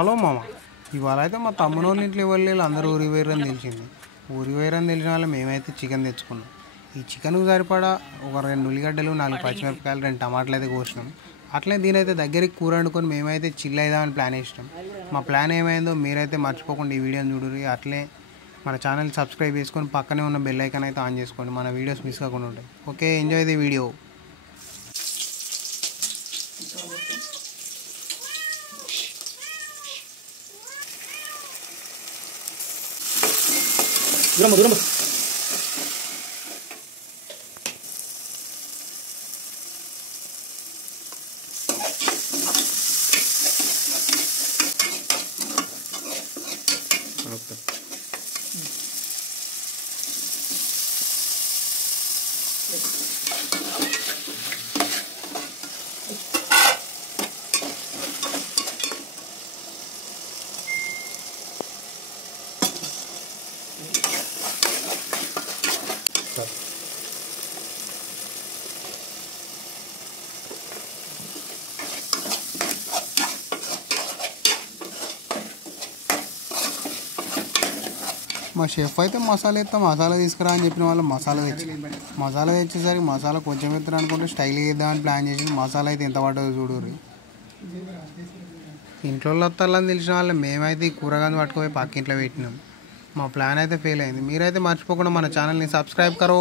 Hello మామ, ఇవాళ అయితే మా తమ్మునోళ్ళ ఇంట్లో వాళ్ళు అందరూ ఊరికి పోయారని తెలిసింది. ఊరికి పోయారని తెలిసిన వాళ్ళు మేమైతే చికెన్ తెచ్చుకున్నాం. ఈ చికెన్కు సరిపడా ఒక 2 ఉల్లిగడ్డలు, 4 పచ్చిమిరపకాయలు, 2 టమాటాలు అయితే కోసినాం. అట్లనే దీనైతే దగ్గరికి కూర వండుకొని మేమైతే చిల్ అవుదామని ప్లాన్ వేసినాం. మా ప్లాన్ ఏమైందో మీరైతే మర్చిపోకుండా ఈ వీడియోని చూడరు. అట్లే మన ఛానల్ సబ్స్క్రైబ్ చేసుకొని పక్కనే ఉన్న బెల్ ఐకాన్ అయితే ఆన్ చేసుకోండి, మన వీడియోస్ మిస్ కాకుండా ఉంటాయి. Okay, enjoy the video. దూరం దూరం మా షెఫ్ అయితే మసాలా తీసుకురా అని చెప్పిన వాళ్ళు మసాలా తెచ్చేసరికి మసాలా కొంచెం ఎత్తురు అనుకుంటే స్టైల్ వేద్దామని ప్లాన్ చేసి మసాలా అయితే ఎంత పడ్డదో చూడుర్రి. ఇంట్లో వస్తాలని తెలిసిన వాళ్ళు మేమైతే ఈ కూరగాయలు పట్టుకుపోయి పక్కింట్లో పెట్టినాం. మా ప్లాన్ అయితే ఫెయిల్ అయింది. మీరైతే మర్చిపోకుండా మన ఛానల్ని సబ్స్క్రైబ్ కరో.